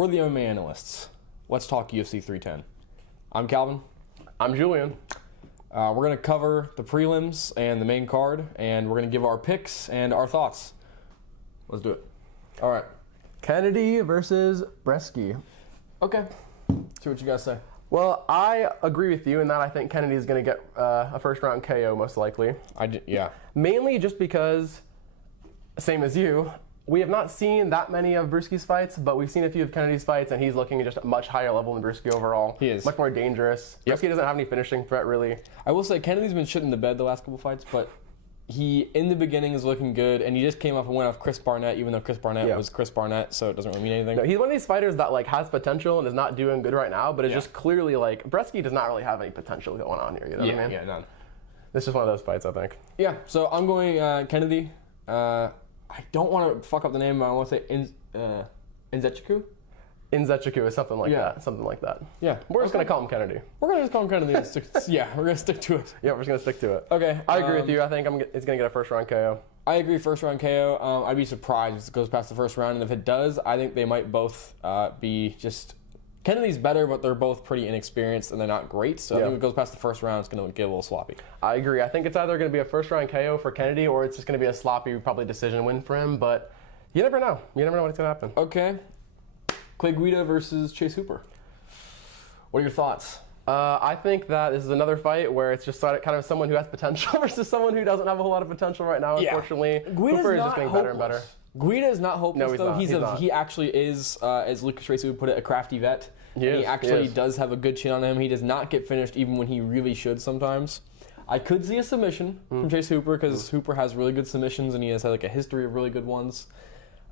We're the MMA analysts. Let's talk UFC 310. I'm Calvin. I'm Julian. We're going to cover the prelims and the main card, and we're going to give our picks and our thoughts. Let's do it. All right. Kennedy versus Brzeski. Okay. See what you guys say. Well, I agree with you in that I think Kennedy is going to get a first-round KO most likely. Yeah. Mainly just because, same as you, we have not seen that many of Brzeski's fights, but we've seen a few of Kennedy's fights, and he's looking at just a much higher level than Brzeski overall. He is. Much more dangerous. Yep. Brzeski doesn't have any finishing threat, really. I will say Kennedy's been shit in the bed the last couple fights, but he, in the beginning, is looking good, and he just came up and went off Chris Barnett, even though Chris Barnett was Chris Barnett, so it doesn't really mean anything. No, he's one of these fighters that has potential and is not doing good right now, but is just clearly Brzeski does not really have any potential going on here. You know what I mean? Yeah, none. This is one of those fights, I think. Yeah, so I'm going Kennedy. I don't want to fuck up the name, but I want to say Nzechukwu? Nzechukwu is something like that. Something like that. Yeah. We're just going to call him Kennedy. We're going to just call him Kennedy. Yeah, we're going to stick to it. Yeah, we're just going to stick to it. Okay. I agree with you. I think it's going to get a first-round KO. I agree, first-round KO. I'd be surprised if it goes past the first round, and if it does, I think they might both be just... Kennedy's better, but they're both pretty inexperienced, and they're not great, so I think if it goes past the first round, it's going to get a little sloppy. I agree. I think it's either going to be a first-round KO for Kennedy, or it's just going to be a sloppy, probably decision win for him, but you never know. You never know what's going to happen. Okay. Guida versus Chase Hooper. What are your thoughts? I think that this is another fight where it's just kind of someone who has potential versus someone who doesn't have a whole lot of potential right now, unfortunately. Hooper is just getting better and better. Guida is not hopeless, though. He's not. He actually is, as Lucas Tracy would put it, a crafty vet. He actually does have a good chin on him. He does not get finished even when he really should sometimes. I could see a submission from Chase Hooper because Hooper has really good submissions and he has had a history of really good ones.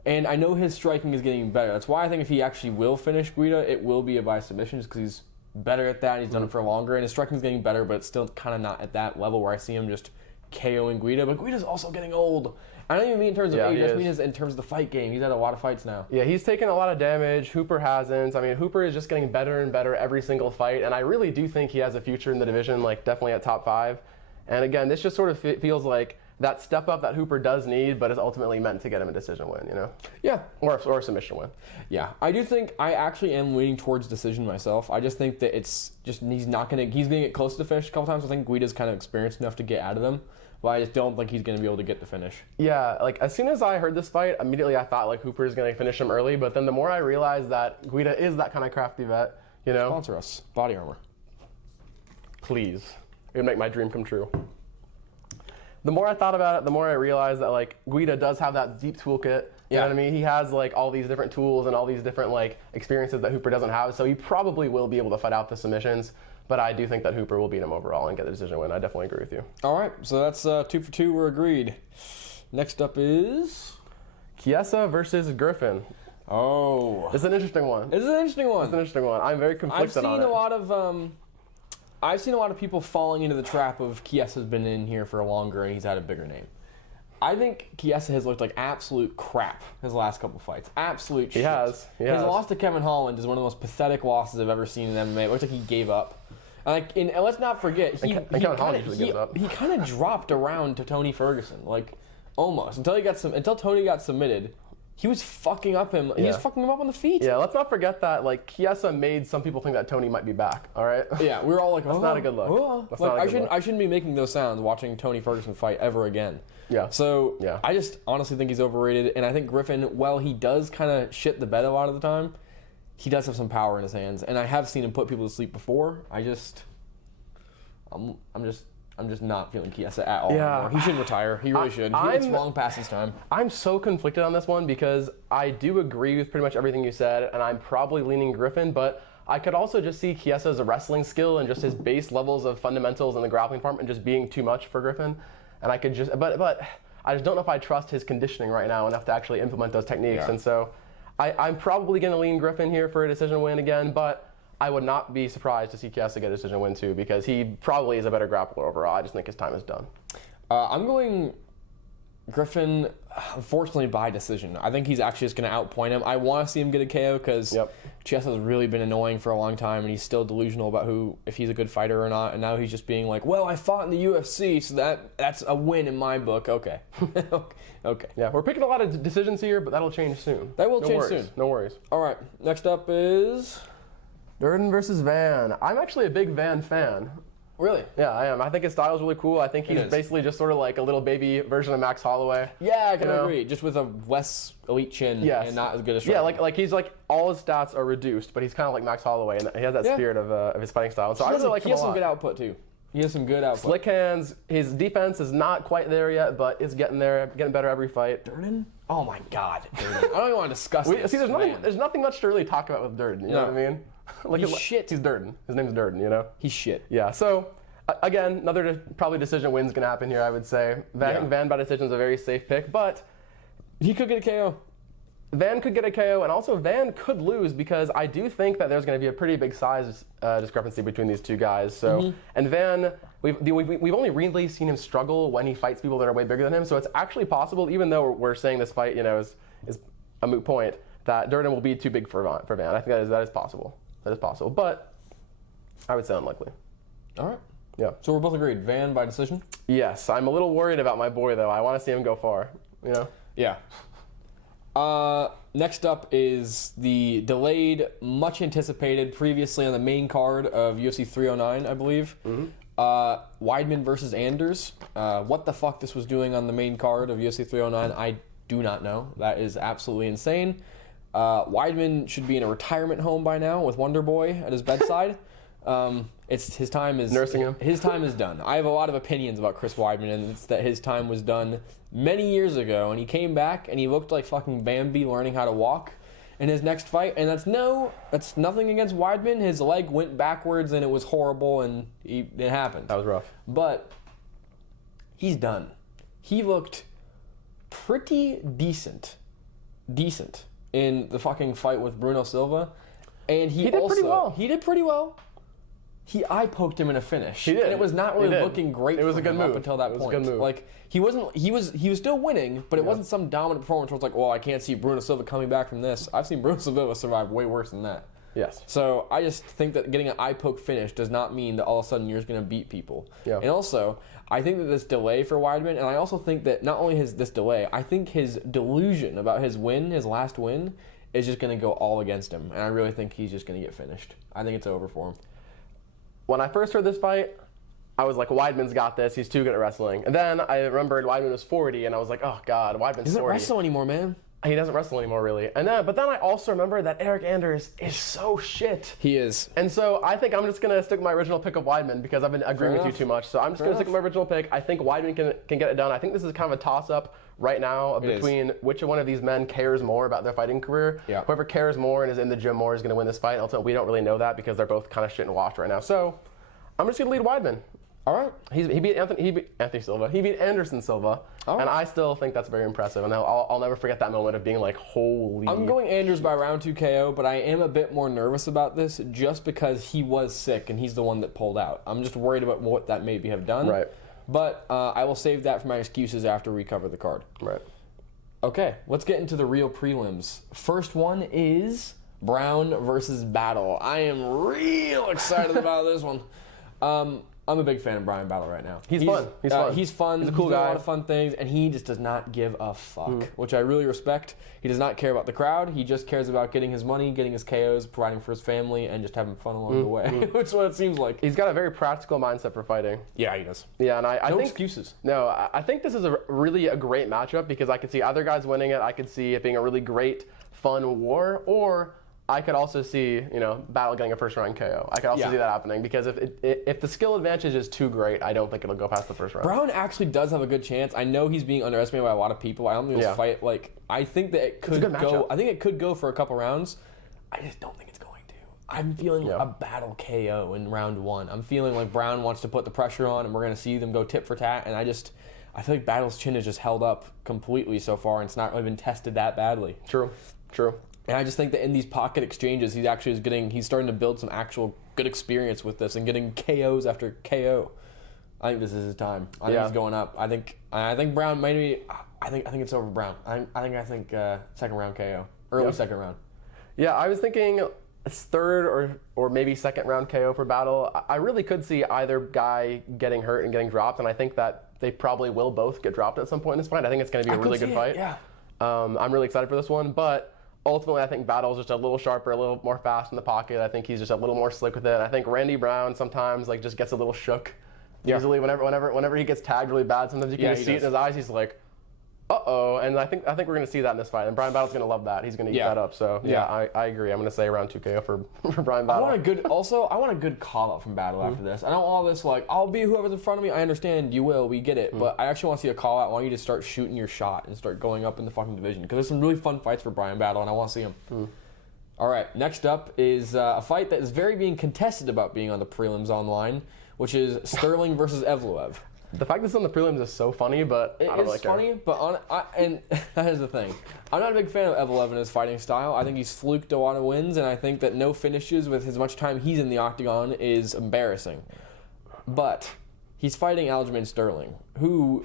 And I know his striking is getting better. That's why I think if he actually will finish Guida, it will be by submission just because he's better at that and he's done it for longer. And his striking is getting better, but it's still kind of not at that level where I see him just KOing Guida. But Guida's also getting old. I don't even mean in terms of age, I just mean in terms of the fight game. He's had a lot of fights now. Yeah, he's taken a lot of damage. Hooper hasn't. I mean, Hooper is just getting better and better every single fight, and I really do think he has a future in the division, definitely at top 5. And again, this just sort of feels like that step up that Hooper does need, but is ultimately meant to get him a decision win, you know? Yeah. Or a submission win. Yeah, I do think I actually am leaning towards decision myself. I just think that it's just he's gonna get close to the finish a couple times. I think Guida's kind of experienced enough to get out of them. But I just don't think he's going to be able to get the finish. Yeah, as soon as I heard this fight, immediately I thought Hooper is going to finish him early. But then the more I realized that Guida is that kind of crafty vet, you know. Sponsor us, Body Armor. Please, it would make my dream come true. The more I thought about it, the more I realized that Guida does have that deep toolkit. You know what I mean? He has all these different tools and all these different experiences that Hooper doesn't have. So he probably will be able to fight out the submissions. But I do think that Hooper will beat him overall and get the decision win. I definitely agree with you. All right, so that's 2 for 2. We're agreed. Next up is Chiesa versus Griffin. Oh, it's an interesting one. It's an interesting one. I'm very conflicted on it. I've seen a lot of people falling into the trap of Chiesa's been in here for longer and he's had a bigger name. I think Chiesa has looked like absolute crap his last couple fights. Absolute shit. He has. His loss to Kevin Holland is one of the most pathetic losses I've ever seen in MMA. It looks like he gave up. And let's not forget, he kind of dropped around to Tony Ferguson, almost until Tony got submitted. He was fucking up him. He was fucking him up on the feet. Yeah, let's not forget that Chiesa made some people think that Tony might be back. All right. Yeah, we were all that's not a good look. Oh. I shouldn't be making those sounds watching Tony Ferguson fight ever again. Yeah. So I just honestly think he's overrated, and I think Griffin, while he does kind of shit the bed a lot of the time, he does have some power in his hands, and I have seen him put people to sleep before. I'm just not feeling Chiesa at all anymore. He should retire. He really should. It's long past his time. I'm so conflicted on this one because I do agree with pretty much everything you said, and I'm probably leaning Griffin, but I could also just see Chiesa's wrestling skill and just his base levels of fundamentals in the grappling department just being too much for Griffin. And I could just, but I just don't know if I trust his conditioning right now enough to actually implement those techniques. Yeah. And so I'm probably going to lean Griffin here for a decision win again, but I would not be surprised to see Chiesa get a decision win too, because he probably is a better grappler overall. I just think his time is done. I'm going Griffin, unfortunately, by decision. I think he's actually just going to outpoint him. I want to see him get a KO because Chiesa has really been annoying for a long time, and he's still delusional about if he's a good fighter or not. And now he's just being like, well, I fought in the UFC, so that's a win in my book. Okay. Okay. Yeah, we're picking a lot of decisions here, but that'll change soon. That will change soon. No worries. All right. Next up is Durden versus Van. I'm actually a big Van fan. Really? Yeah, I am. I think his style is really cool. I think he's basically just sort of like a little baby version of Max Holloway. Yeah, I can agree. Just with a less elite chin and not as good a striker. Yeah, like he's like all his stats are reduced, but he's kind of like Max Holloway, and he has that spirit of his fighting style. So I really like him a lot. He has some good output too. He has some good output. Slick hands. His defense is not quite there yet, but it's getting there, getting better every fight. Durden? Oh my God, Durden. I don't even want to discuss this. See, there's nothing much to really talk about with Durden. You know what I mean? Like he's shit. He's Durden. His name's Durden. You know? He's shit. Yeah. So. Again, another probably decision win's going to happen here, I would say. I think Van by decision is a very safe pick, but he could get a KO. Van could get a KO, and also Van could lose because I do think that there's going to be a pretty big size discrepancy between these two guys. So, and Van, we've only really seen him struggle when he fights people that are way bigger than him. So it's actually possible, even though we're saying this fight, is a moot point, that Durden will be too big for Van. I think that is possible. That is possible, but I would say unlikely. All right. Yeah. So we're both agreed. Van by decision? Yes. I'm a little worried about my boy, though. I want to see him go far. Yeah. Next up is the delayed, much anticipated, previously on the main card of UFC 309, I believe. Weidman versus Anders. What the fuck this was doing on the main card of UFC 309, I do not know. That is absolutely insane. Weidman should be in a retirement home by now with Wonder Boy at his bedside. His time is nursing him. His time is done. I have a lot of opinions about Chris Weidman, and it's that his time was done many years ago, and he came back and he looked like fucking Bambi learning how to walk in his next fight. And that's nothing against Weidman. His leg went backwards and it was horrible, and it happened. That was rough. But he's done. He looked pretty decent in the fucking fight with Bruno Silva, and he did pretty well. He did pretty well. He eye-poked him in a finish. He did. And it was not really looking great. It was a good move up until that point. It was a good move. Like he was still winning, but it wasn't some dominant performance where it's like, well, I can't see Bruno Silva coming back from this. I've seen Bruno Silva survive way worse than that. Yes. So I just think that getting an eye-poke finish does not mean that all of a sudden you're just going to beat people. Yeah. And also, I think that this delay for Weidman, and I also think that not only this delay, I think his delusion about his last win, is just going to go all against him. And I really think he's just going to get finished. I think it's over for him. When I first heard this fight, I was like, Weidman's got this. He's too good at wrestling. And then I remembered Weidman was 40, and I was like, oh, God, Weidman's 40. He doesn't wrestle anymore, man. He doesn't wrestle anymore, really. But then I also remembered that Eryk Anders is so shit. He is. And so I think I'm just going to stick with my original pick of Weidman because I've been agreeing with you too much. So I'm just going to stick with my original pick. I think Weidman can get it done. I think this is kind of a toss-up right now between which one of these men cares more about their fighting career. Yeah. Whoever cares more and is in the gym more is going to win this fight. Ultimately, we don't really know that because they're both kind of shit and washed right now. So I'm just going to lead Weidman. All right. He beat Anthony Silva. He beat Anderson Silva. Right. And I still think that's very impressive. And I'll never forget that moment of being like, holy. I'm going Anders by round 2 KO, but I am a bit more nervous about this just because he was sick and he's the one that pulled out. I'm just worried about what that maybe have done. Right. But I will save that for my excuses after we cover the card. Right. Okay, let's get into the real prelims. First one is Brown versus Battle. I am real excited about this one. I'm a big fan of Bryan Battle right now. He's fun. He's fun. He's fun. He's a cool guy. guy. A lot of fun things, and he just does not give a fuck, which I really respect. He does not care about the crowd. He just cares about getting his money, getting his KOs, providing for his family, and just having fun along the way, which is what it seems like. He's got a very practical mindset for fighting. Yeah, he does. Yeah, and I no think excuses. No, I think this is really a great matchup because I could see other guys winning it. I could see it being a really great, fun war, or I could also see, Battle getting a first-round KO. I could also see that happening because if the skill advantage is too great, I don't think it'll go past the first round. Brown actually does have a good chance. I know he's being underestimated by a lot of people. I don't think this fight, I think that it could go. I think it could go for a couple rounds. I just don't think it's going to. I'm feeling a Battle KO in round 1. I'm feeling like Brown wants to put the pressure on, and we're going to see them go tit for tat. And I feel like Battle's chin is just held up completely so far, and it's not really been tested that badly. True. And I just think that in these pocket exchanges, he's starting to build some actual good experience with this and getting KOs after KO. I think this is his time. I think he's going up. I think Brown maybe. I think it's over Brown. I think second round KO. Early second round. Yeah, I was thinking third or maybe second round KO for Battle. I really could see either guy getting hurt and getting dropped, and I think that they probably will both get dropped at some point in this fight. I think it's going to be a really good fight. Yeah. I'm really excited for this one, but ultimately I think Battle's just a little sharper, a little more fast in the pocket. I think he's just a little more slick with it. I think Randy Brown sometimes like just gets a little shook easily whenever he gets tagged really bad. Sometimes you can see it in his eyes. He's like, uh-oh, and I think we're going to see that in this fight, and Bryan Battle's going to love that. He's going to eat that up. So I agree. I'm going to say around 2 KO for Bryan Battle. I want a good call out from Battle after this. I don't want all this like I'll be whoever's in front of me. I understand you will. We get it, but I actually want to see a call out. I want you to start shooting your shot and start going up in the fucking division because there's some really fun fights for Bryan Battle, and I want to see him. All right, next up is a fight that is very being contested about being on the prelims online, which is Sterling versus Evloev. The fact that it's on the prelims is so funny, but I don't really care. It's funny, but and that is the thing. I'm not a big fan of Evloev and his fighting style. I think he's fluked a lot of wins, and I think that no finishes with as much time he's in the octagon is embarrassing. But he's fighting Aljamain Sterling, who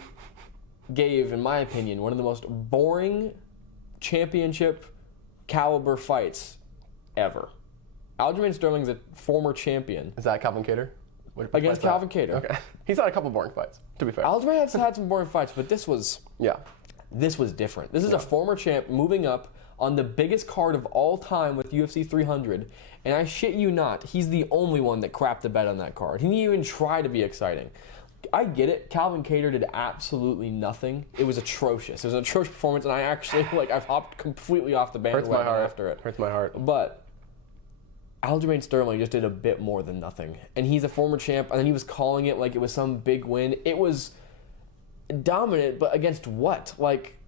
gave, in my opinion, one of the most boring championship caliber fights ever. Aljamain Sterling's a former champion. Is that Calvin Kattar? Against Calvin Kattar. Okay. He's had a couple boring fights, to be fair. Aljamain has had some boring fights, but this was different. This is a former champ moving up on the biggest card of all time with UFC 300, and I shit you not, he's the only one that crapped the bed on that card. He didn't even try to be exciting. I get it. Calvin Kattar did absolutely nothing. It was atrocious. It was an atrocious performance, and I actually I've hopped completely off the bandwagon after it. Hurts my heart. But Aljamain Sterling just did a bit more than nothing. And he's a former champ, and then he was calling it like it was some big win. It was dominant, but against what? Like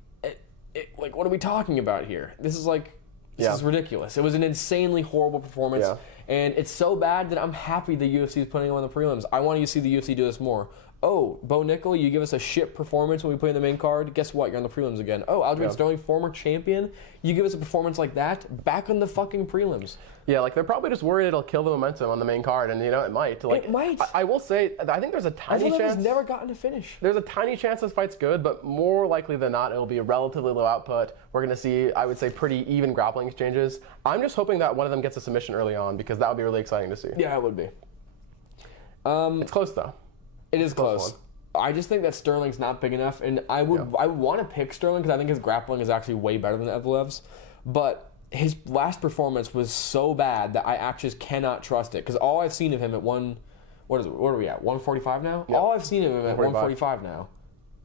what are we talking about here? This is this is ridiculous. It was an insanely horrible performance, and it's so bad that I'm happy the UFC is putting him on the prelims. I want you to see the UFC do this more. Oh, Bo Nickel, you give us a shit performance when we play in the main card. Guess what? You're on the prelims again. Oh, Aljamain Sterling, former champion. You give us a performance like that, back on the fucking prelims. Yeah, they're probably just worried it'll kill the momentum on the main card, and it might. It might. I will say, I think there's a tiny chance. Has never gotten to finish. There's a tiny chance this fight's good, but more likely than not, it'll be a relatively low output. We're going to see, I would say, pretty even grappling exchanges. I'm just hoping that one of them gets a submission early on because that would be really exciting to see. Yeah, it would be. It's close though. It is close. I just think that Sterling's not big enough, and I would want to pick Sterling because I think his grappling is actually way better than Evloev's, but his last performance was so bad that I actually just cannot trust it because all I've seen of him at what are we at, 145 now? Yep. All I've seen of him at 145 now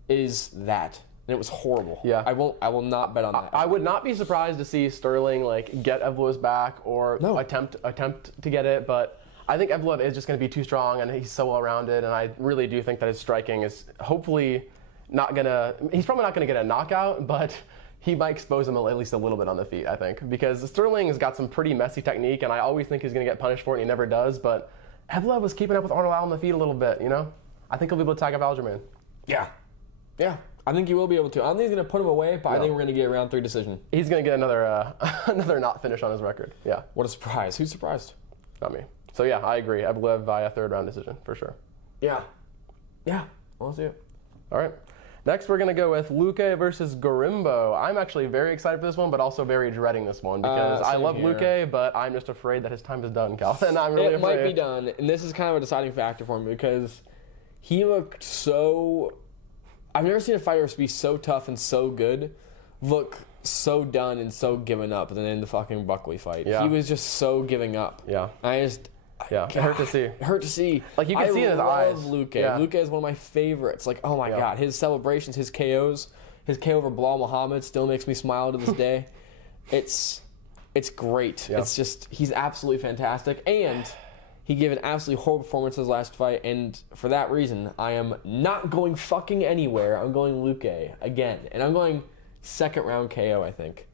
is that. And it was horrible. Yeah. I will not bet on that. I would not be surprised to see Sterling get Evloev's back or attempt to get it, but I think Evloev is just going to be too strong, and he's so well-rounded, and I really do think that his striking is hopefully not going to... He's probably not going to get a knockout, but he might expose him at least a little bit on the feet, I think, because Sterling has got some pretty messy technique, and I always think he's going to get punished for it, and he never does, but Evloev was keeping up with Arnold on the feet a little bit, I think he'll be able to tag up Aljamain. Yeah. I think he will be able to. I don't think he's going to put him away, but I think we're going to get a round 3 decision. He's going to get another another not finish on his record. Yeah. What a surprise. Who's surprised? Not me. So yeah, I agree. Evloev via 3rd round decision for sure. Yeah. I'll see it. All right. Next, we're going to go with Luque versus Gorimbo. I'm actually very excited for this one, but also very dreading this one because I love Luque, but I'm just afraid that his time is done, Calvin. I'm really afraid. It might be done, and this is kind of a deciding factor for me because he looked so... I've never seen a fighter be so tough and so good look so done and so given up than in the fucking Buckley fight. Yeah. He was just so giving up. Yeah. God, it hurt to see. Hurt to see. Like you can see in his eyes. I love Luque. Yeah. Luque is one of my favorites. Like, oh my God, his celebrations, his KOs, his KO over Bilal Muhammad still makes me smile to this day. It's great. Yeah. It's just he's absolutely fantastic, and he gave an absolutely horrible performance in his last fight, and for that reason, I am not going fucking anywhere. I'm going Luque again, and I'm going 2nd round KO, I think.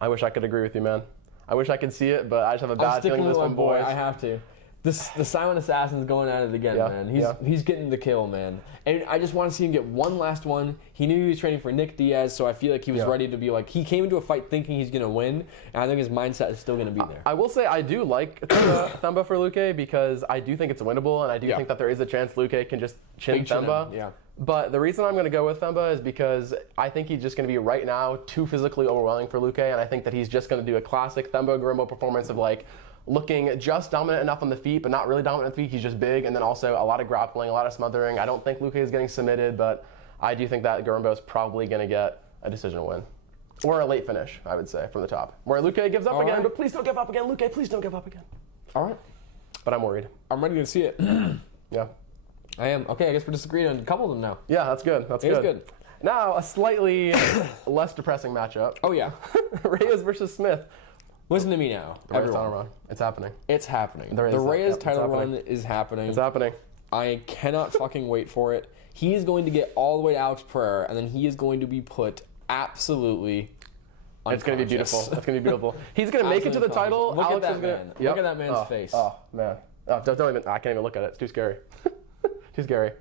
I wish I could agree with you, man. I wish I could see it, but I just have a bad feeling this one, boys. I have to. The Silent Assassin's going at it again, man. He's getting the kill, man. And I just want to see him get one last one. He knew he was training for Nick Diaz, so I feel like he was ready to be like, he came into a fight thinking he's going to win, and I think his mindset is still going to be there. I will say I do like Themba for Luque because I do think it's winnable, and I do think that there is a chance Luque can just chin Themba. Yeah. But the reason I'm going to go with Themba is because I think he's just going to be right now too physically overwhelming for Luque, and I think that he's just going to do a classic Themba Gorimbo performance of like looking just dominant enough on the feet, but not really dominant on the feet. He's just big, and then also a lot of grappling, a lot of smothering. I don't think Luque is getting submitted, but I do think that Gorimbo is probably going to get a decision win. Or a late finish, I would say, from the top. Where Luque gives up again, but please don't give up again. Luque, please don't give up again. All right. But I'm worried. I'm ready to see it. Yeah. I am. Okay, I guess we're disagreeing on a couple of them now. Yeah, that's good. That's good. Now, a slightly less depressing matchup. Oh, yeah. Reyes versus Smith. Listen to me now, everyone. It's happening. It's happening. The Reyes title run is happening. It's happening. I cannot fucking wait for it. He is going to get all the way to Alex Pereira, and then he is going to be put absolutely unconscious. It's going to be beautiful. It's going to be beautiful. He's going to make it to the title. Look at that man. Look at that man's face. Oh, man. Oh, don't even, I can't even look at it. It's too scary. Too scary.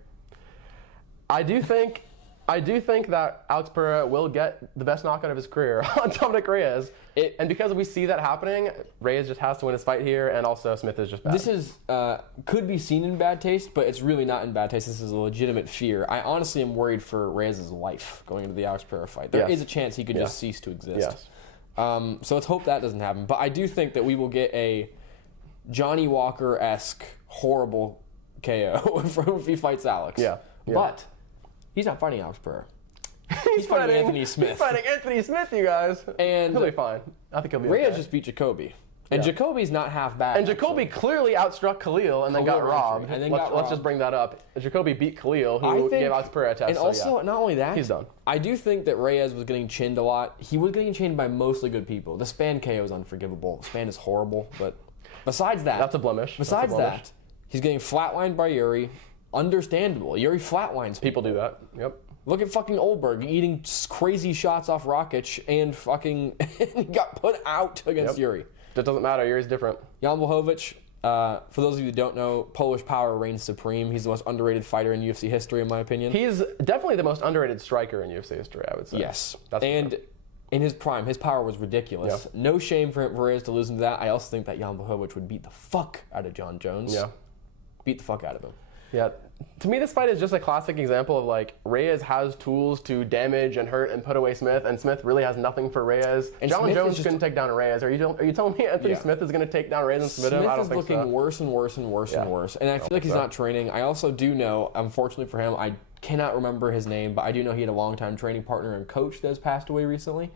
I do think that Alex Pereira will get the best knockout of his career on Dominick Reyes. And because we see that happening, Reyes just has to win his fight here, and also Smith is just bad. This is could be seen in bad taste, but it's really not in bad taste. This is a legitimate fear. I honestly am worried for Reyes' life going into the Alex Pereira fight. There is a chance he could just cease to exist. Yes. So let's hope that doesn't happen. But I do think that we will get a Johnny Walker-esque horrible KO if he fights Alex. Yeah. But he's not fighting Alex Pereira. He's fighting Anthony Smith. He's fighting Anthony Smith, you guys. And he'll be fine. I think he'll be Reyes okay. just beat Jacoby. And Jacoby's not half bad. And Jacoby clearly outstruck Khalil and then got robbed. And then let's just bring that up. Jacoby beat Khalil, who gave Alex Pereira a test. And also, not only that, he's done. I do think that Reyes was getting chinned a lot. He was getting chinned by mostly good people. The Span KO is unforgivable. Span is horrible, but besides that... That's a blemish. Besides that, he's getting flatlined by Yuri. Understandable. Yuri flatlines people. Do that. Yep. Look at fucking Oldberg eating crazy shots off Rakic and fucking got put out against Yuri. It doesn't matter. Yuri's different. Jan Blachowicz, for those of you that don't know, Polish power reigns supreme. He's the most underrated fighter in UFC history, in my opinion. He's definitely the most underrated striker in UFC history, I would say. Yes. And in his prime, his power was ridiculous. Yeah. No shame for Reyes to lose into that. I also think that Jan Blachowicz would beat the fuck out of John Jones. Yeah. Beat the fuck out of him. Yeah. To me, this fight is just a classic example of like Reyes has tools to damage and hurt and put away Smith, and Smith really has nothing for Reyes. And John Jones couldn't take down Reyes. Are you telling me Anthony Smith is going to take down Reyes and submit him? I don't think so. Smith is looking worse and worse and worse and worse. And I feel like he's not training. I also do know, unfortunately for him, I cannot remember his name, but I do know he had a longtime training partner and coach that has passed away recently.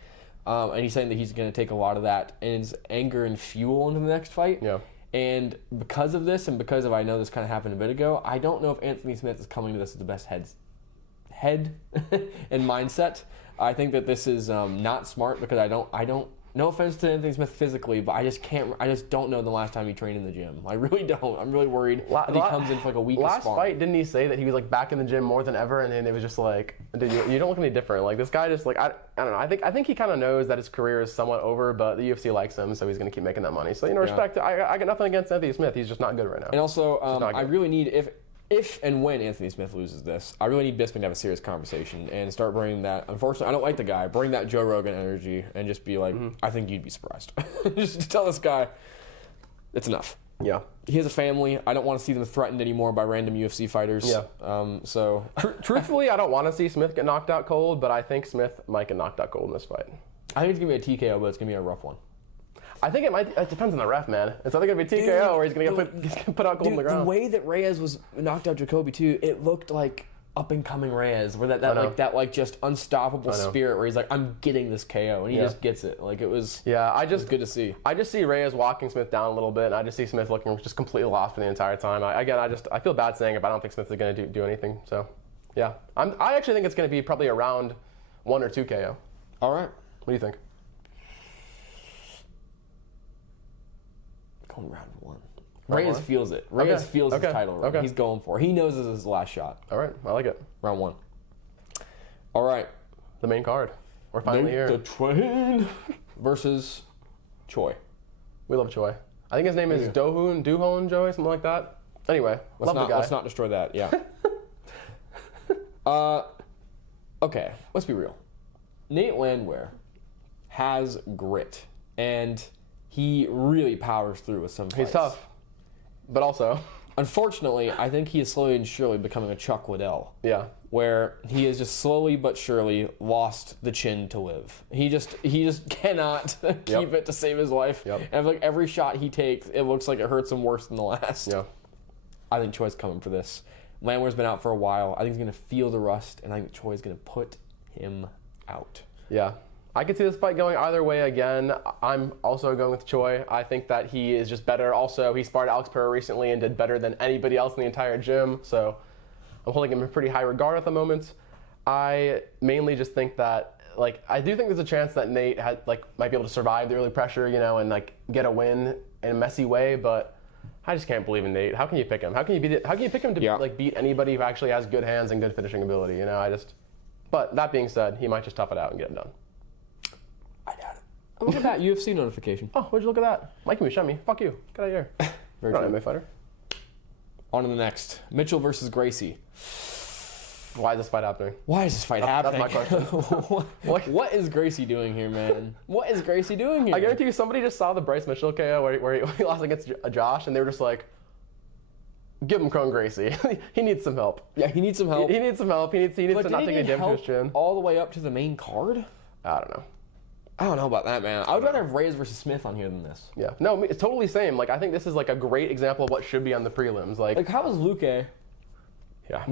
And he's saying that he's going to take a lot of that and his anger and fuel into the next fight. Yeah. And because of this, and because of I know this kind of happened a bit ago, I don't know if Anthony Smith is coming to this with the best head and mindset. I think that this is not smart because I don't. No offense to Anthony Smith physically, but I just don't know the last time he trained in the gym. I really don't. I'm really worried that he comes in for like a week of sparring. Last fight, didn't he say that he was like back in the gym more than ever, and then it was just like, dude, you don't look any different. Like this guy just like I don't know. I think he kind of knows that his career is somewhat over, but the UFC likes him, so he's gonna keep making that money. So respect. I got nothing against Anthony Smith. He's just not good right now. And also, I really need if and when Anthony Smith loses this, I really need Bisping to have a serious conversation and start bringing that. Unfortunately, I don't like the guy. Bring that Joe Rogan energy and just be like, I think you'd be surprised. Just tell this guy, it's enough. Yeah. He has a family. I don't want to see them threatened anymore by random UFC fighters. Yeah. So truthfully, I don't want to see Smith get knocked out cold, but I think Smith might get knocked out cold in this fight. I think it's gonna be a TKO, but it's gonna be a rough one. I think it depends on the ref, man. It's either going to be TKO or he's going to get put out cold on the ground. The way that Reyes was knocked out Jacoby too, it looked like up and coming Reyes, where that just unstoppable spirit where he's like, I'm getting this KO, and he just gets it. Like it was. Yeah, it was good to see. I just see Reyes walking Smith down a little bit, and I just see Smith looking just completely lost for the entire time. I feel bad saying it, but I don't think Smith is going to do anything. So, yeah, I actually think it's going to be probably a round 1 or 2 KO. All right. What do you think? Round 1. Reyes feels it. Reyes feels his title run. He's going for it. He knows this is his last shot. All right. I like it. Round 1. All right. The main card. We're finally here. The Train versus Choi. We love Choi. I think his name is Duhon Joey, something like that. Anyway, love the guy. Let's not destroy that, yeah. Okay, let's be real. Nate Landwehr has grit, and he really powers through with some fights. He's tough, but also... Unfortunately, I think he is slowly and surely becoming a Chuck Liddell. Yeah. Where he has just slowly but surely lost the chin to live. He just cannot keep it to save his life. Yep. And like every shot he takes, it looks like it hurts him worse than the last. Yeah. I think Choi's coming for this. Landwehr's been out for a while. I think he's going to feel the rust, and I think Choi's going to put him out. Yeah. I could see this fight going either way again. I'm also going with Choi. I think that he is just better. Also, he sparred Alex Pereira recently and did better than anybody else in the entire gym. So I'm holding him in pretty high regard at the moment. I mainly just think that, like, I do think there's a chance that Nate might be able to survive the early pressure, you know, and like get a win in a messy way. But I just can't believe in Nate. How can you pick him? How can you beat it? How can you pick him to like beat anybody who actually has good hands and good finishing ability? You know, But that being said, he might just tough it out and get it done. I doubt it. Oh, look at that UFC notification. Oh, would you look at that? Mike Mushemi. Fuck you. Get out of here. Very You're true. not an MMA fighter. On to the next. Mitchell versus Gracie. Why is this fight happening? Why is this fight happening? That's my question. What is Gracie doing here, man? What is Gracie doing here? I guarantee you somebody just saw the Bryce Mitchell KO where he lost against Josh, and they were just like, give him Kron Gracie. He needs some help. Yeah, he needs some help. He needs some help. He needs to not take a damage to his chin. All the way up to the main card? I don't know. I don't know about that, man. I would rather have Reyes versus Smith on here than this. Yeah. No, it's totally same. Like, I think this is like a great example of what should be on the prelims. Like how is Luque Yeah.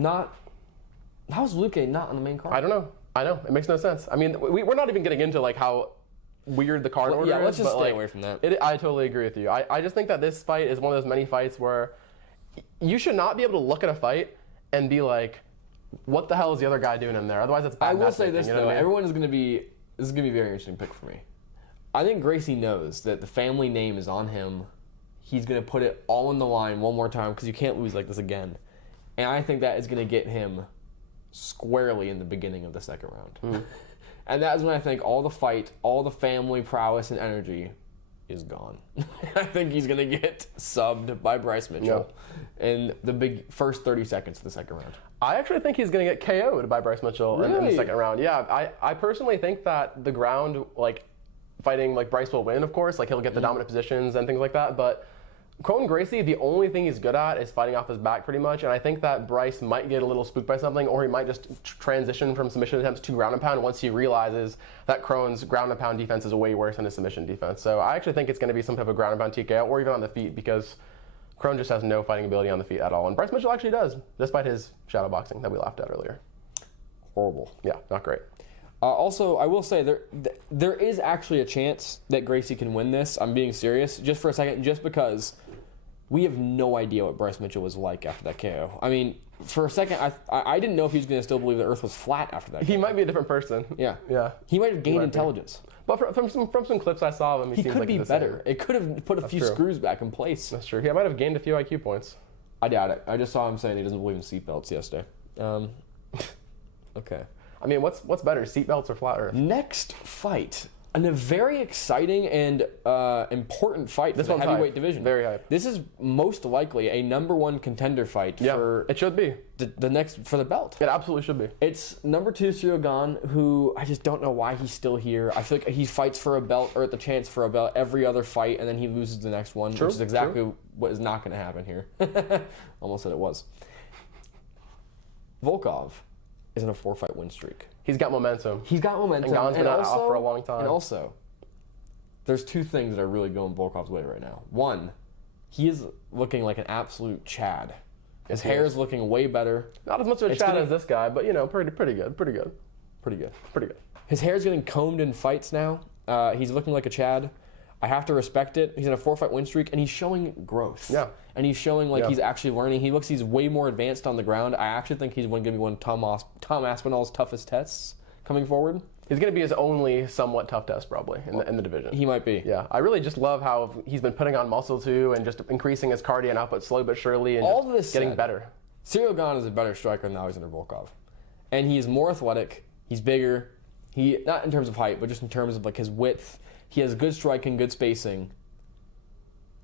How is Luque not on the main card? I don't know. I know. It makes no sense. I mean, we're not even getting into like how weird the card order is. Yeah, let's just but, stay like, away from that. I totally agree with you. I just think that this fight is one of those many fights where you should not be able to look at a fight and be like, what the hell is the other guy doing in there? Otherwise, it's bad. I will say matchmaking, this, you know though. what I mean? Everyone is going to be... This is going to be a very interesting pick for me. I think Gracie knows that the family name is on him. He's going to put it all on the line one more time because you can't lose like this again. And I think that is going to get him squarely in the beginning of the second round. And that is when I think all the fight, all the family prowess and energy is gone. I think he's going to get subbed by Bryce Mitchell in the big first 30 seconds of the second round. I actually think he's going to get KO'd by Bryce Mitchell in the second round. Yeah, I personally think that the ground, like, fighting, like, Bryce will win, of course. Like, he'll get the dominant positions and things like that. But Kron Gracie, the only thing he's good at is fighting off his back pretty much. And I think that Bryce might get a little spooked by something, or he might just transition from submission attempts to ground and pound once he realizes that Kron's ground and pound defense is way worse than his submission defense. So I actually think it's going to be some type of ground and pound TKO, or even on the feet, because Kron just has no fighting ability on the feet at all. And Bryce Mitchell actually does, despite his shadow boxing that we laughed at earlier. Horrible. Yeah, not great. Also, I will say there is actually a chance that Gracie can win this. I'm being serious, just for a second, just because we have no idea what Bryce Mitchell was like after that KO. I mean, for a second, I didn't know if he was going to still believe the Earth was flat after that. He might be a different person. Yeah. Yeah. He might have gained intelligence. But from some clips I saw of him, he seems could like be the better. same. It could have put a few screws back in place. That's true. He might have gained a few IQ points. I doubt it. I just saw him saying he doesn't believe in seatbelts yesterday. Okay. I mean, what's better, seatbelts or flat Earth? Next fight. And a very exciting and important fight for the heavyweight division. Very hype. This is most likely a #1 contender fight for it should be the next for the belt. It absolutely should be. It's #2 Ciryl Gane, who I just don't know why he's still here. I feel like he fights for a belt or the chance for a belt every other fight, and then he loses the next one, which is exactly what is not going to happen here. Almost said it was. Volkov is in a 4-fight win streak. He's got momentum. He's got momentum. And Gane's been out for a long time. And also, there's two things that are really going Volkov's way right now. One, he is looking like an absolute Chad. His hair is looking way better. Not as much of a Chad as this guy, but, you know, pretty good. His hair's getting combed in fights now. He's looking like a Chad. I have to respect it. He's in a 4-fight win streak, and he's showing growth. Yeah. And he's showing he's actually learning. He's way more advanced on the ground. I actually think he's going to be one of Tom Aspinall's toughest tests coming forward. He's going to be his only somewhat tough test, probably, in the division. He might be. Yeah. I really just love how he's been putting on muscle, too, and just increasing his cardio and output slowly but surely, and all this getting better. Ciryl Gane is a better striker than Alexander Volkov. And he is more athletic. He's bigger. Not in terms of height, but just in terms of like his width. He has good striking, good spacing.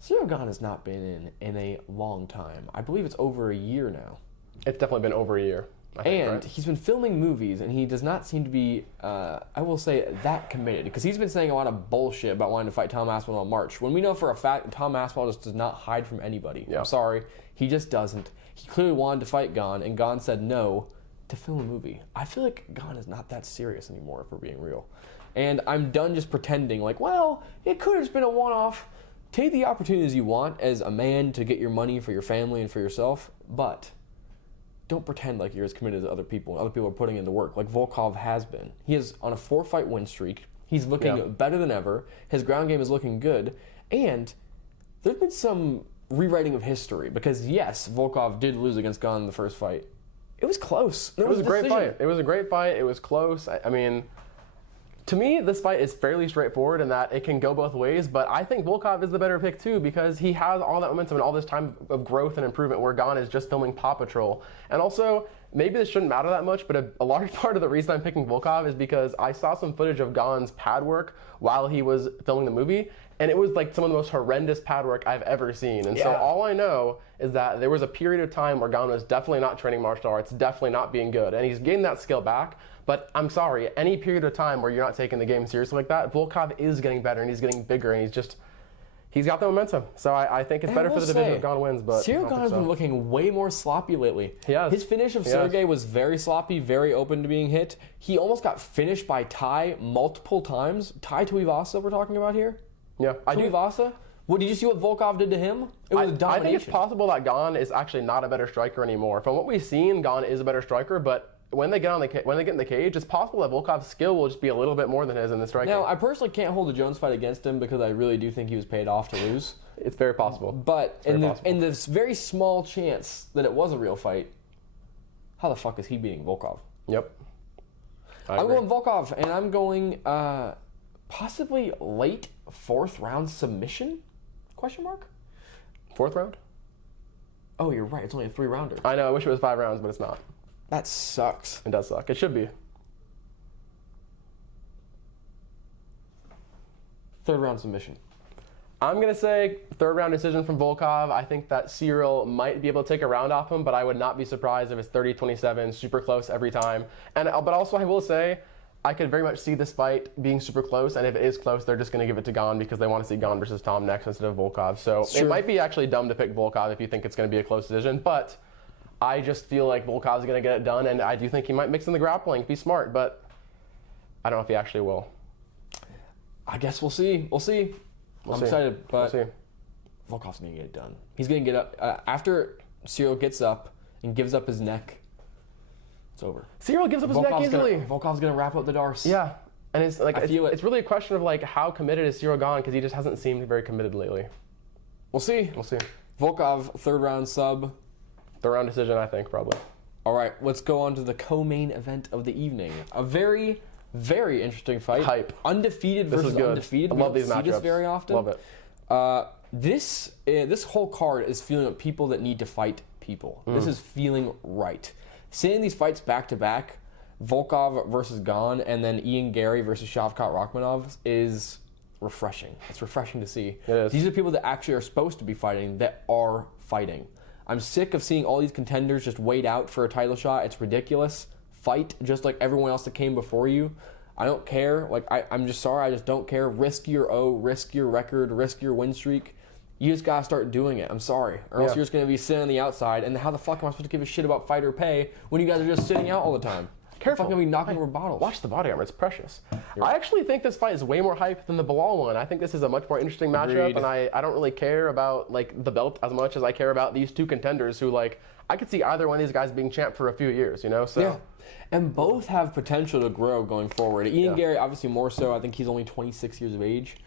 Ciryl Gane has not been in a long time. I believe it's over a year now. It's definitely been over a year. I think, and right? he's been filming movies, and he does not seem to be, I will say, that committed. Because he's been saying a lot of bullshit about wanting to fight Tom Aspinall in March. When we know for a fact Tom Aspinall just does not hide from anybody. Yeah. I'm sorry. He just doesn't. He clearly wanted to fight Gane, and Gane said no to film a movie. I feel like Gane is not that serious anymore, if we're being real. And I'm done just pretending like, well, it could have just been a one-off. Take the opportunities you want as a man to get your money for your family and for yourself, but don't pretend like you're as committed as other people, and other people are putting in the work, like Volkov has been. He is on a 4-fight win streak. He's looking better than ever. His ground game is looking good. And there's been some rewriting of history, because yes, Volkov did lose against Gane in the first fight. It was close. It was a great fight. It was a great fight. It was close. I mean, to me, this fight is fairly straightforward in that it can go both ways, but I think Volkov is the better pick too, because he has all that momentum and all this time of growth and improvement, where Gane is just filming Paw Patrol. And also, maybe this shouldn't matter that much, but a large part of the reason I'm picking Volkov is because I saw some footage of Gane's pad work while he was filming the movie, and it was like some of the most horrendous pad work I've ever seen. And so all I know is that there was a period of time where Gane was definitely not training martial arts, definitely not being good, and he's getting that skill back. But I'm sorry, any period of time where you're not taking the game seriously like that, Volkov is getting better and he's getting bigger, and he's got the momentum. So I think it's better for the division if Gane wins. But Ciryl Gane has been looking way more sloppy lately. He has. His finish of Sergey was very sloppy, very open to being hit. He almost got finished by Tai multiple times. Tai Tuivasa we're talking about here? Yeah. Tuivasa? What, did you see what Volkov did to him? It was a domination. I think it's possible that Gane is actually not a better striker anymore. From what we've seen, Gane is a better striker, but when they get in the cage, it's possible that Volkov's skill will just be a little bit more than his in the striking. Now, I personally can't hold the Jones fight against him, because I really do think he was paid off to lose. It's very possible. But in this very small chance that it was a real fight, how the fuck is he beating Volkov? Yep. I'm going Volkov, and I'm going possibly late 4th round submission? Question mark? 4th round? Oh, you're right. It's only a 3-rounder. I know. I wish it was 5 rounds, but it's not. That sucks. It does suck. It should be. 3rd round submission. I'm going to say 3rd round decision from Volkov. I think that Ciryl might be able to take a round off him, but I would not be surprised if it's 30-27, super close every time. But also I will say, I could very much see this fight being super close, and if it is close, they're just going to give it to Gane because they want to see Gane versus Tom next instead of Volkov. So it might be actually dumb to pick Volkov if you think it's going to be a close decision, but I just feel like Volkov's going to get it done, and I do think he might mix in the grappling, be smart, but I don't know if he actually will. I guess we'll see. I'm excited, but we'll see. Volkov's going to get it done. He's going to get up. After Ciryl gets up and gives up his neck, it's over. Ciryl gives up his neck easily. Volkov's going to wrap up the Darce. Yeah, and it's like it's really a question of like how committed is Ciryl Gane, because he just hasn't seemed very committed lately. We'll see. Volkov, 3rd round sub. 3rd round decision, I think, probably. All right, let's go on to the co-main event of the evening. A very, very interesting fight. Hype. Undefeated versus undefeated. I love these matchups. We don't see this very often. Love it. This whole card is feeling like people that need to fight people. This is feeling right. Seeing these fights back to back, Volkov versus Gane, and then Ian Gary versus Shavkat Rakhmanov is refreshing. It's refreshing to see. It is. These are people that actually are supposed to be fighting, that are fighting. I'm sick of seeing all these contenders just wait out for a title shot. It's ridiculous. Fight just like everyone else that came before you. I don't care. I'm just sorry. I just don't care. Risk your O, risk your record, risk your win streak. You just gotta start doing it. I'm sorry. Or else you're just gonna be sitting on the outside, and how the fuck am I supposed to give a shit about fighter pay when you guys are just sitting out all the time? Careful. I'm gonna be knocking over bottles. Watch the body armor. It's precious. I actually think this fight is way more hype than the Bilal one. I think this is a much more interesting matchup, and I don't really care about like the belt as much as I care about these two contenders who I could see either one of these guys being champ for a few years, So. Yeah. And both have potential to grow going forward. Ian Gary, obviously more so. I think he's only 26 years of age.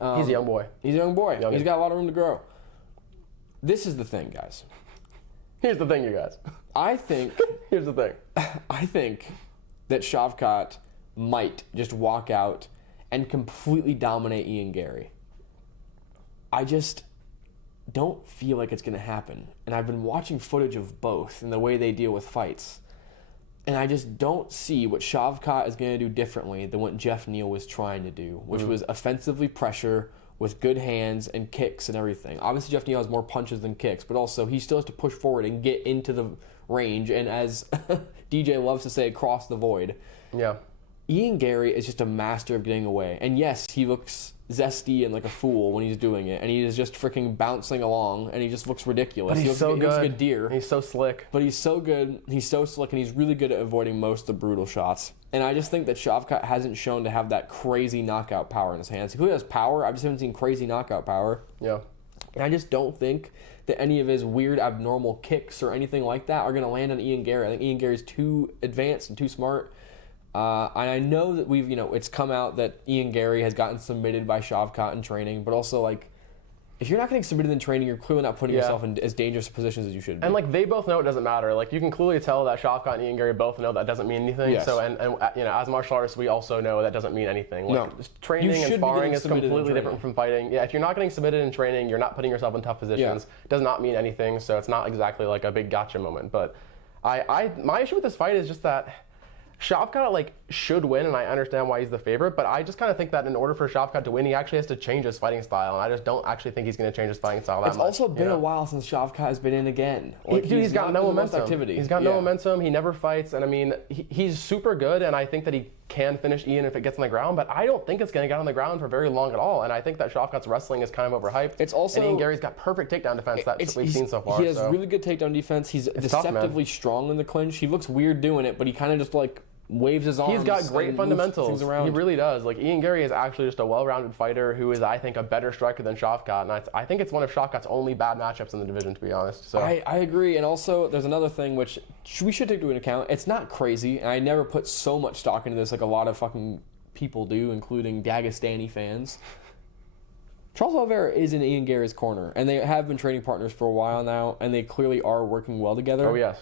He's a young boy. He's a young boy. He's got a lot of room to grow. This is the thing, guys. Here's the thing, you guys. I think... Here's the thing. I think that Shavkat might just walk out and completely dominate Ian Gary. I just don't feel like it's going to happen. And I've been watching footage of both and the way they deal with fights. And I just don't see what Shavkat is going to do differently than what Jeff Neal was trying to do, which was offensively pressure, with good hands and kicks and everything. Obviously, Jeff Neal has more punches than kicks, but also he still has to push forward and get into the range, and as DJ loves to say, cross the void. Yeah. Ian Gary is just a master of getting away. And yes, he looks zesty and like a fool when he's doing it, and he is just freaking bouncing along, and he just looks ridiculous. But he looks like a deer. He's so slick. But he's so good. He's so slick, and he's really good at avoiding most of the brutal shots. And I just think that Shavkat hasn't shown to have that crazy knockout power in his hands. He clearly has power. I just haven't seen crazy knockout power. Yeah. And I just don't think that any of his weird abnormal kicks or anything like that are going to land on Ian Gary. I think Ian Gary's too advanced and too smart. And I know that it's come out that Ian Gary has gotten submitted by Shavkat in training, but also, like, if you're not getting submitted in training, you're clearly not putting yourself in as dangerous positions as you should be. And, like, they both know it doesn't matter. Like, you can clearly tell that Shavkat and Ian Gary both know that doesn't mean anything. Yes. So, and as martial artists, we also know that doesn't mean anything. Like, No. training and sparring is completely different from fighting. Yeah, if you're not getting submitted in training, you're not putting yourself in tough positions. It does not mean anything, so it's not exactly like a big gotcha moment. But my issue with this fight is just that Shavkat, like, should win, and I understand why he's the favorite, but I just kind of think that in order for Shavkat to win, he actually has to change his fighting style, and I just don't actually think he's going to change his fighting style that much. It's also been a while since Shavkat has been in again. Like, he's got no momentum. He's got no momentum. He never fights, and I mean, he's super good, and I think that he can finish Ian if it gets on the ground, but I don't think it's going to get on the ground for very long at all, and I think that Shavkat's wrestling is kind of overhyped. It's also, and Ian Gary's got perfect takedown defense that we've seen so far. He has really good takedown defense. He's deceptively strong in the clinch. He looks weird doing it, but he kind of just, like, waves his arms. He's got great fundamentals. He really does. Like, Ian Gary is actually just a well-rounded fighter who is, I think, a better striker than Shavkat, and I think it's one of Shavkat's only bad matchups in the division, to be honest. So I agree, and also there's another thing which we should take into account. It's not crazy, and I never put so much stock into this like a lot of fucking people do, including Dagestani fans. Charles Oliveira is in Ian Gary's corner, and they have been training partners for a while now, and they clearly are working well together. Oh, yes.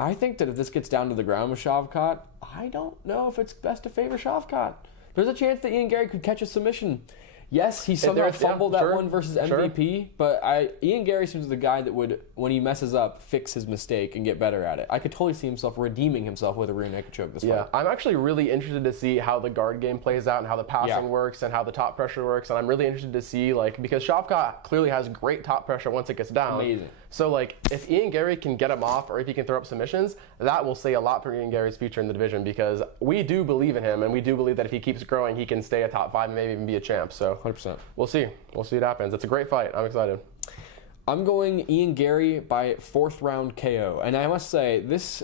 I think that if this gets down to the ground with Shavkat, I don't know if it's best to favor Shavkat. There's a chance that Ian Gary could catch a submission. Yes, he somehow fumbled that one versus MVP, but Ian Gary seems the guy that would, when he messes up, fix his mistake and get better at it. I could totally see himself redeeming himself with a rear naked choke this fight. I'm actually really interested to see how the guard game plays out and how the passing works and how the top pressure works, and I'm really interested to see, like, because Shavkat clearly has great top pressure once it gets down. Amazing. So, like, if Ian Gary can get him off or if he can throw up submissions, that will say a lot for Ian Gary's future in the division, because we do believe in him, and we do believe that if he keeps growing, he can stay a top 5 and maybe even be a champ. So 100%. We'll see. We'll see what happens. It's a great fight. I'm excited. I'm going Ian Gary by 4th round KO. And I must say, this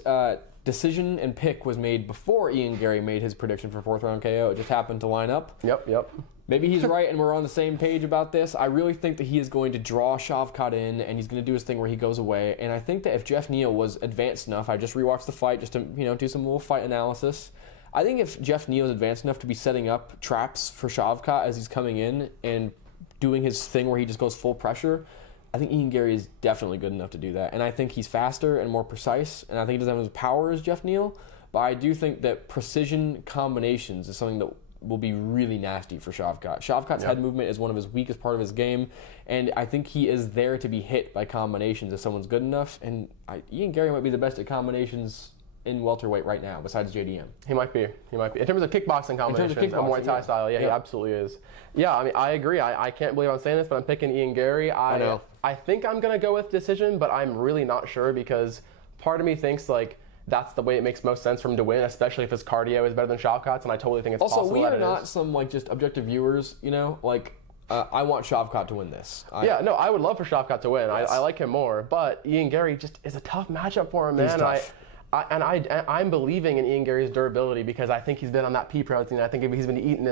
decision and pick was made before Ian Gary made his prediction for 4th round KO. It just happened to line up. Yep. Maybe he's right and we're on the same page about this. I really think that he is going to draw Shavkat in, and he's going to do his thing where he goes away. And I think that if Jeff Neal was advanced enough, I just rewatched the fight just to do some little fight analysis. I think if Jeff Neal is advanced enough to be setting up traps for Shavkat as he's coming in and doing his thing where he just goes full pressure, I think Ian Gary is definitely good enough to do that. And I think he's faster and more precise, and I think he doesn't have as power as Jeff Neal, but I do think that precision combinations is something that will be really nasty for Shavkat. Shavkat's head movement is one of his weakest part of his game, and I think he is there to be hit by combinations if someone's good enough, and Ian Gary might be the best at combinations in welterweight right now, besides JDM. He might be. In terms of kickboxing combinations and Muay Thai style, he absolutely is. Yeah, I mean, I agree. I can't believe I'm saying this, but I'm picking Ian Gary. I know. I think I'm going to go with decision, but I'm really not sure, because part of me thinks, like, that's the way it makes most sense for him to win, especially if his cardio is better than Shavkat's, and I totally think it's possible. Also, we are not some, like, just objective viewers, like, I want Shavkat to win this. I would love for Shavkat to win. Yes. I like him more, but Ian Gary just is a tough matchup for him, man. He's tough. I'm believing in Ian Gary's durability, because I think he's been on that pea protein. I think if he's been eating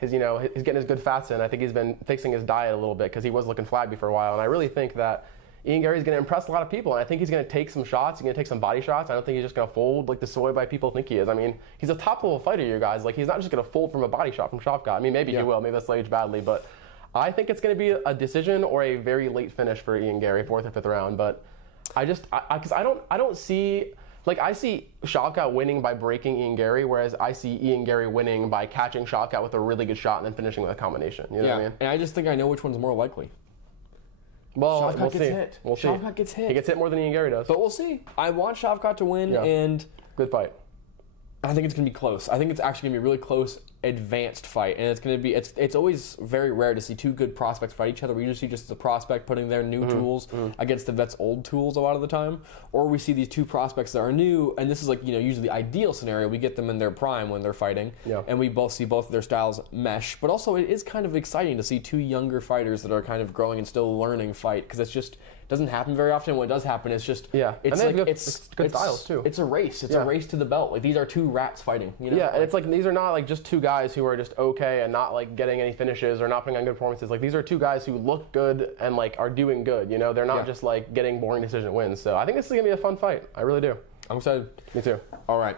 he's getting his good fats in. I think he's been fixing his diet a little bit, because he was looking flabby for a while. And I really think that Ian Gary's going to impress a lot of people. And I think he's going to take some shots. He's going to take some body shots. I don't think he's just going to fold like the soy by people think he is. I mean, he's a top level fighter, you guys. Like, he's not just going to fold from a body shot from Shavkat. I mean, maybe he will. Maybe that's aged badly, but I think it's going to be a decision or a very late finish for Ian Gary, 4th or 5th round. But I don't see. Like, I see Shavkat winning by breaking Ian Gary, whereas I see Ian Gary winning by catching Shavkat with a really good shot and then finishing with a combination. You know what I mean? And I just think I know which one's more likely. Well, Shavkat we'll gets see. hit. We'll see. Shavkat gets hit. He gets hit more than Ian Gary does. But we'll see. I want Shavkat to win, and good fight. I think it's going to be close. I think it's actually going to be really close. advanced fight, and it's going to be it's always very rare to see two good prospects fight each other. We usually see just the prospect putting their new tools against the vet's old tools a lot of the time, or we see these two prospects that are new, and this is like, usually the ideal scenario. We get them in their prime when they're fighting, and we both see both of their styles mesh. But also it is kind of exciting to see two younger fighters that are kind of growing and still learning fight, because it's just doesn't happen very often. When it does happen, it's just it's like it's good styles too. It's a race. It's a race to the belt. Like, these are two rats fighting. Yeah, and it's like these are not like just two guys who are just okay and not like getting any finishes or not putting on good performances. Like, these are two guys who look good and like are doing good. They're not just like getting boring decision wins. So I think this is gonna be a fun fight. I really do. I'm excited. Me too. All right.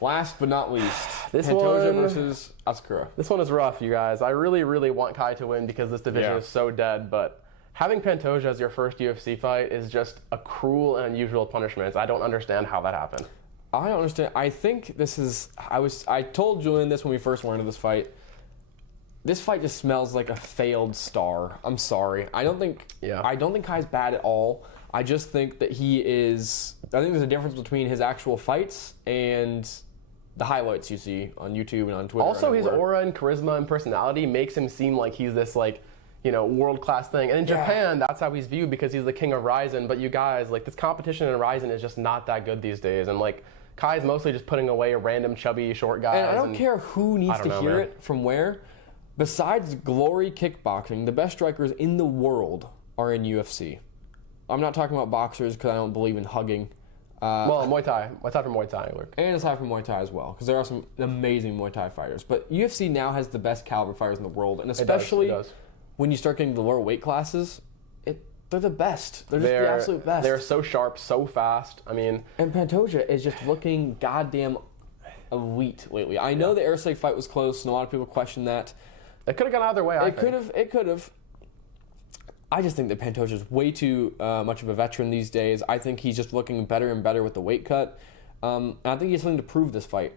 Last but not least, this Pantoja one versus Asakura. This one is rough, you guys. I really, really want Kai to win because this division is so dead, but having Pantoja as your first UFC fight is just a cruel and unusual punishment. I don't understand how that happened. I don't understand. I think this is... I told Julian this when we first learned of this fight. This fight just smells like a failed star. I'm sorry. I don't think Kai's bad at all. I just think that he is... I think there's a difference between his actual fights and the highlights you see on YouTube and on Twitter. Also, his aura and charisma and personality makes him seem like he's this like... world-class thing. And in Japan, that's how he's viewed because he's the king of Ryzen. But you guys, like, this competition in Ryzen is just not that good these days. And, like, Kai's mostly just putting away random chubby short guys. And I don't care who needs to hear it from where. Besides Glory Kickboxing, the best strikers in the world are in UFC. I'm not talking about boxers because I don't believe in hugging. Well, Muay Thai. Aside from Muay Thai. And aside from Muay Thai as well, because there are some amazing Muay Thai fighters. But UFC now has the best caliber fighters in the world. And especially... It does. When you start getting the lower weight classes, they're the best. They're just the absolute best. They're so sharp, so fast. I mean... And Pantoja is just looking goddamn elite lately. I know the Eryk fight was close, and a lot of people question that. It could have gone either way, I think. It could have. I just think that Pantoja is way too much of a veteran these days. I think he's just looking better and better with the weight cut. And I think he has something to prove this fight.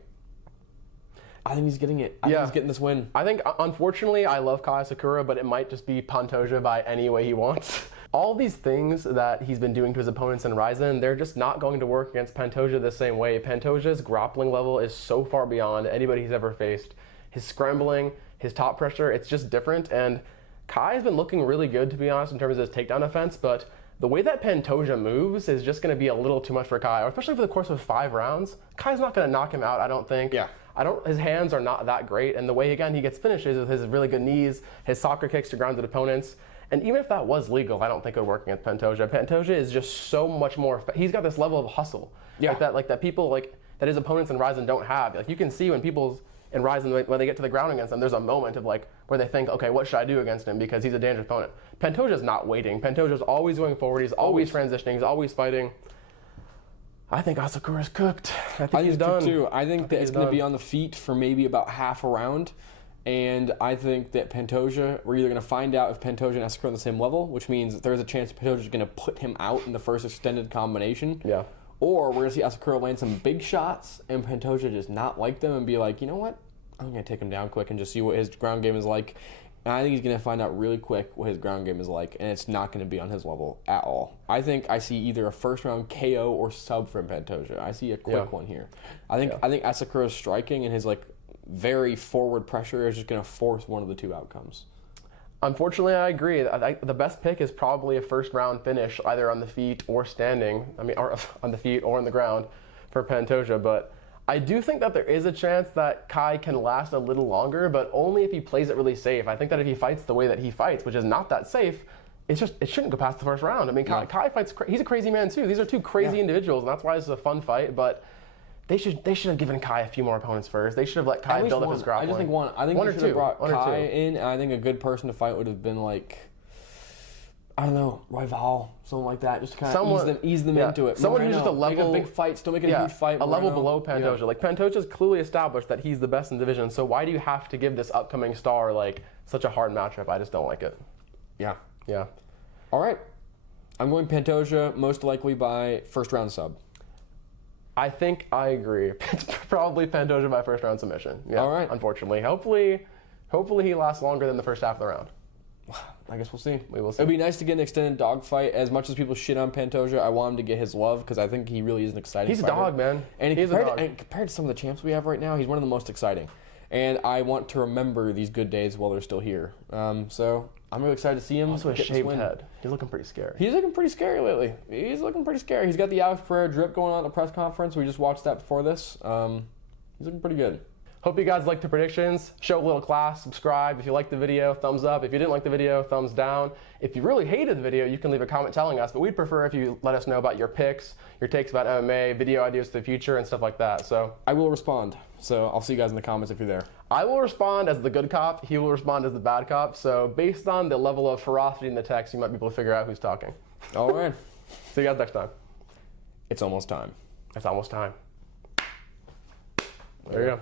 I think he's getting it. I think he's getting this win. I think, unfortunately, I love Kai Asakura, but it might just be Pantoja by any way he wants. All these things that he's been doing to his opponents in Ryzen, they're just not going to work against Pantoja the same way. Pantoja's grappling level is so far beyond anybody he's ever faced. His scrambling, his top pressure, it's just different. And Kai's been looking really good, to be honest, in terms of his takedown offense, but the way that Pantoja moves is just going to be a little too much for Kai, especially for the course of 5 rounds. Kai's not going to knock him out, I don't think. Yeah. His hands are not that great, and the way, again, he gets finishes with his really good knees, his soccer kicks to grounded opponents. And even if that was legal, I don't think it would work against Pantoja. Pantoja is just so much more... He's got this level of hustle. Yeah. Like that people, that his opponents in Ryzen don't have. Like, you can see when people's in Ryzen, when they get to the ground against him, there's a moment of like, where they think, okay, what should I do against him? Because he's a dangerous opponent. Pantoja's not waiting. Pantoja's always going forward. He's always transitioning. He's always fighting. I think Asakura's cooked. I think he's done. Too. I think that it's going to be on the feet for maybe about half a round. And I think that Pantoja, we're either going to find out if Pantoja and Asakura are on the same level, which means there's a chance Pantoja's going to put him out in the first extended combination. Yeah. Or we're going to see Asakura land some big shots and Pantoja just not like them and be like, you know what? I'm going to take him down quick and just see what his ground game is like. And I think he's going to find out really quick what his ground game is like, and it's not going to be on his level at all. I think I see either a first-round KO or sub from Pantoja. I see a quick one here. I think Asakura's striking and his like very forward pressure is just going to force one of the two outcomes. Unfortunately, I agree. The best pick is probably a first-round finish, either on the feet or standing. Or on the feet or on the ground for Pantoja, but I do think that there is a chance that Kai can last a little longer, but only if he plays it really safe. I think that if he fights the way that he fights, which is not that safe, it shouldn't go past the first round. I mean, Kai fights. He's a crazy man too. These are two crazy individuals, and that's why this is a fun fight. But they should have given Kai a few more opponents first. They should have let Kai build up his grappling. I just think one. I think one they should have brought one Kai in, and I think a good person to fight would have been like, I don't know, Royval, something like that, just to kind of ease them into it. Someone who's just a level... Make a big fight, still make it a huge fight. A level below Pantoja. Yeah. Like, Pantoja's clearly established that he's the best in the division, so why do you have to give this upcoming star, like, such a hard matchup? I just don't like it. Yeah. Yeah. All right. I'm going Pantoja, most likely by first-round sub. I think I agree. It's probably Pantoja by first-round submission. Yeah, all right. Unfortunately. Hopefully he lasts longer than the first half of the round. I guess we'll see. We will see. It'd be nice to get an extended dogfight. As much as people shit on Pantoja, I want him to get his love because I think he really is an exciting fighter. He's a dog, man. And compared to some of the champs we have right now, he's one of the most exciting. and I want to remember these good days while they're still here. So I'm really excited to see him. Also a shaved head. He's looking pretty scary. He's looking pretty scary lately. He's got the Alex Pereira drip going on at the press conference. We just watched that before this. He's looking pretty good. Hope you guys liked the predictions. Show a little class, subscribe. If you liked the video, thumbs up. If you didn't like the video, thumbs down. If you really hated the video, you can leave a comment telling us, but we'd prefer if you let us know about your picks, your takes about MMA, video ideas for the future, and stuff like that. So I will respond. So I'll see you guys in the comments if you're there. I will respond as the good cop. He will respond as the bad cop. So based on the level of ferocity in the text, you might be able to figure out who's talking. All right. See you guys next time. It's almost time. It's almost time. There you go.